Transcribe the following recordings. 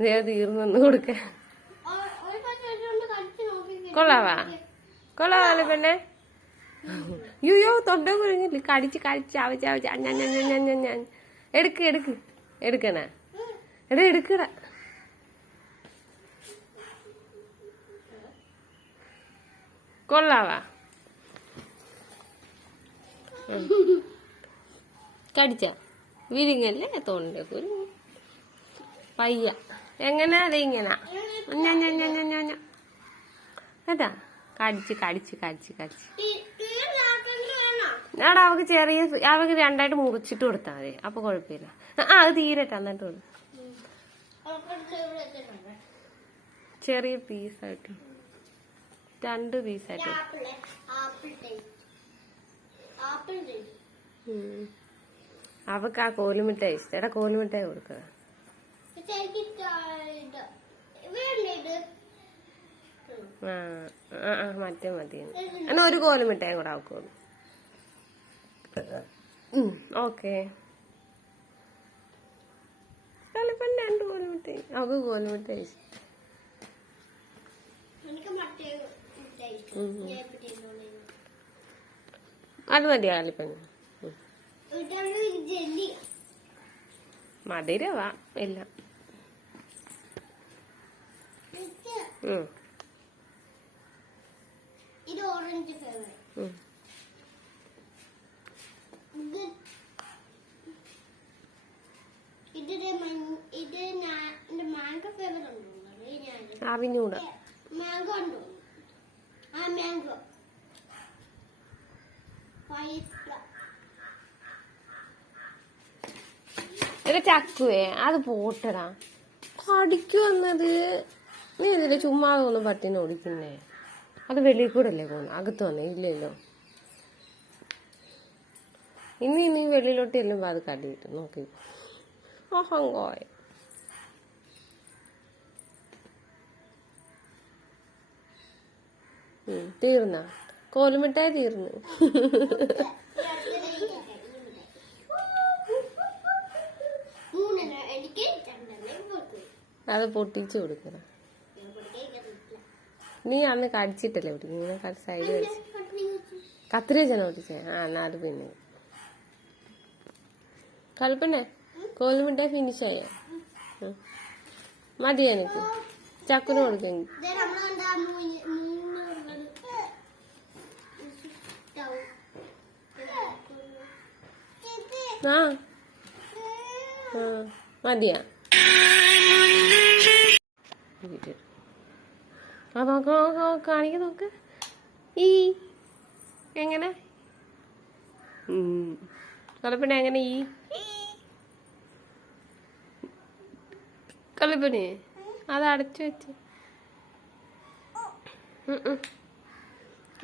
തീർന്നു കൊടുക്ക. കൊള്ളാവാ കൊള്ളാവല്ലേ പെണ്ണെ? യോ തൊണ്ട കുരുങ്ങില്ല. കടിച്ച് ചവച്ച് ഞാൻ എടുക്കണ എടുക്കട. കൊള്ളാവാ? കടിച്ച വിരിങ്ങല്ലേ തൊണ്ട കുരുങ്ങി പയ്യ. എങ്ങനെ അത് ഇങ്ങനെ കേട്ടാ? കടിച്ച് ഞാടാ അവക്ക് അവക്ക് രണ്ടായിട്ട് മുറിച്ചിട്ട് കൊടുത്താൽ മതി. അപ്പൊ കുഴപ്പമില്ല. അത് തീരട്ടെ എന്നിട്ട് കൊടുക്കും. ചെറിയ പീസായിട്ട് 2 പീസായിട്ട്. അവക്ക് ആ കോലുമിഠായി ഇഷ്ടം. എടാ കോലുമിഠായി കൊടുക്കുക. മറ്റേ മതി. എന്നാ ഒരു കോലുമിഠായും കൂടെ ആക്കുള്ളൂ. ഓക്കെ. കളിപ്പം 2 കോലുമിഠായി. അവക്ക് കോലുമിഠായി ഇഷ്ടം. അത് മതിയാ കളിപ്പഞ്ഞ? മധുരവാ ഇല്ല. ഇത് ഓറഞ്ച് ഫ്ലേവർ. ഇത് മാംഗോ ഫ്ലേവർ ഉണ്ടോ? അറിഞ്ഞൂടാ. മാംഗോ ഉണ്ടോ? ആ മാംഗോ. ചക്കുവേ അത് പോട്ടടാ. കടിക്കു വന്നത് നീ ഇതില് ചുമ്മാതെ ഒന്നും പട്ടിനെ ഓടിക്കുന്നേ. അത് വെളിയിൽ കൂടെ അല്ലേ പോകുന്നു? അകത്ത് വന്നേ ഇല്ലല്ലോ. ഇനി വെളിയിലോട്ട് ചെല്ലുമ്പോ അത് കടിയിട്ട് നോക്കി. ഓഹോയ തീർന്ന കോലുമിഠായി തീർന്നു. അത് പൊട്ടിച്ചു കൊടുക്കണം. നീ അന്ന് കടിച്ചിട്ടല്ലേ പൊട്ടിക്കും. സൈഡ് കടിച്ച് കത്തിരി വെച്ചാണ് പൊട്ടിച്ചേ. എന്നാല് പിന്നെ കൽപ്പനെ കോലുമിഠായി ഫിനിഷായോ? മതി എനിക്ക്. ചക്കുന് കൊടുക്കെങ്കിൽ മതിയാ? കാണിക്ക നോക്ക്. ഈ എങ്ങനെ കളിപ്പണി എങ്ങനെ? ഈ കളിപ്പണി അത് അടച്ചു വെച്ച്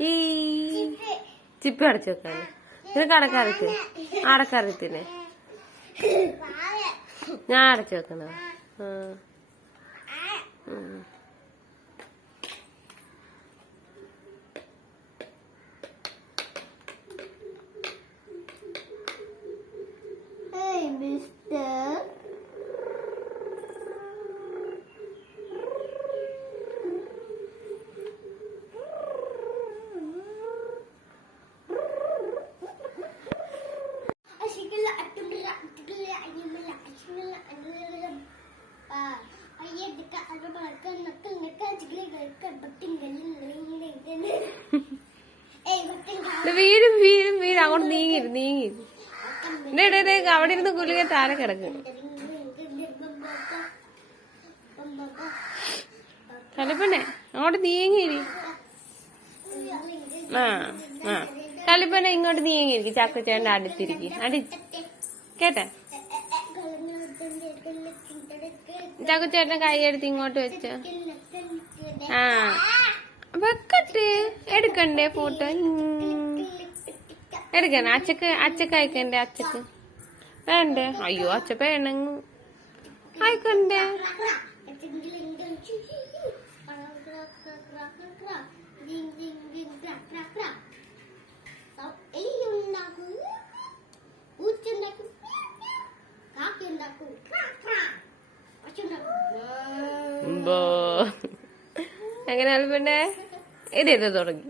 ഈ ചിപ്പി അടച്ചു വെക്കാന്. ഇത് അടക്കറിയത്തിന് ഞാൻ അടച്ചു വെക്കണ. വീഴും അങ്ങോട്ട് നീങ്ങി അവിടെ ഇരുന്ന് ഗുളിക താഴെ കിടക്കും. കളിപ്പണ്ണെ അങ്ങോട്ട് നീങ്ങിരി. കളിപ്പണ്ണെ ഇങ്ങോട്ട് നീങ്ങിയിരിക്കും. ചക്കച്ചേട്ടൻ്റെ അടുത്തിരിക്കും. കേട്ടെ? ചക്കച്ചേട്ടൻ കൈയെടുത്ത് ഇങ്ങോട്ട് വെച്ച. വെക്കട്ടെ. എടുക്കണ്ടേ ഫോട്ടോ? എടുക്കണേ? അച്ചക്ക് അയക്കണ്ടേ? അച്ചക്ക് വേണ്ടേ? അയ്യോ അച്ഛ വേണങ്ങ് അയക്കണ്ടേ? ബോ അങ്ങനെ അൽപ്പന്നെ ഇതേത് തുടങ്ങി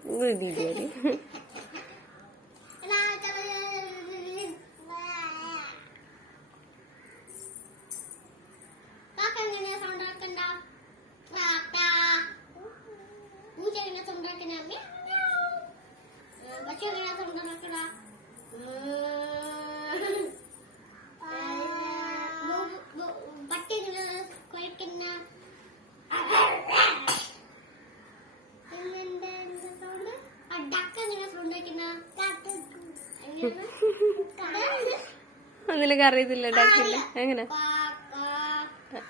നിനക്ക് അറിയത്തില്ല ഡാക്കില്ല എങ്ങനെ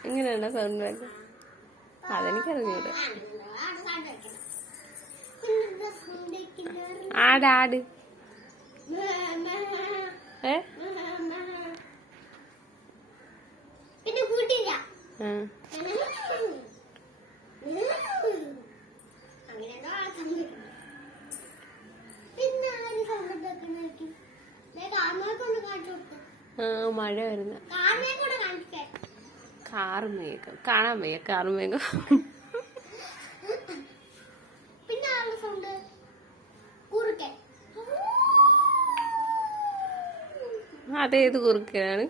എങ്ങനെയാണോ സൗണ്ട് വേണ്ടത് അതെനിക്കറിഞ്ഞൂടെ ആട് ആട് പിന്നെ കൂട്ടില്ല മഴ വരുന്ന കാറ് മേഘം കാണാൻ വയ്യ കാറ് മേഘം പിന്നെ അതേത് കുറുക്കനാണ്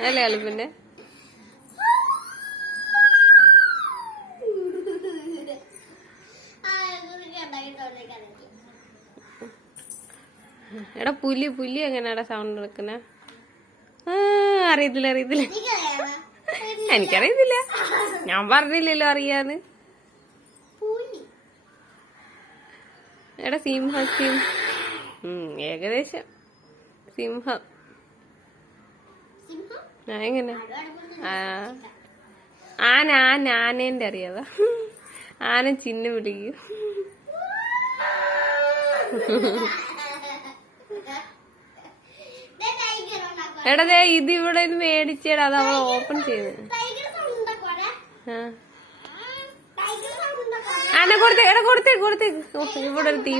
അല്ലേ അലുപ്പിന്റെ എടാ പുലി പുലി എങ്ങനെയാടാ സൗണ്ട് എടുക്കുന്നേ അറിയത്തില്ല അറിയത്തില്ല എനിക്കറിയത്തില്ല ഞാൻ പറഞ്ഞില്ലല്ലോ അറിയാന്ന് എടാ സിംഹം ഏകദേശം സിംഹം എങ്ങനെ ആനേന്റെ അറിയാതാ ആന ചിന്ന വിളിക്കും എടാ ഇത് ഇവിടെ മേടിച്ചേടാ അത് അവൾ ഓപ്പൺ ചെയ്ത് ആന കൊടുത്തേ എടാ കൊടുത്തേ കൊടുത്തേ ഇവിടെ ഒരു തീ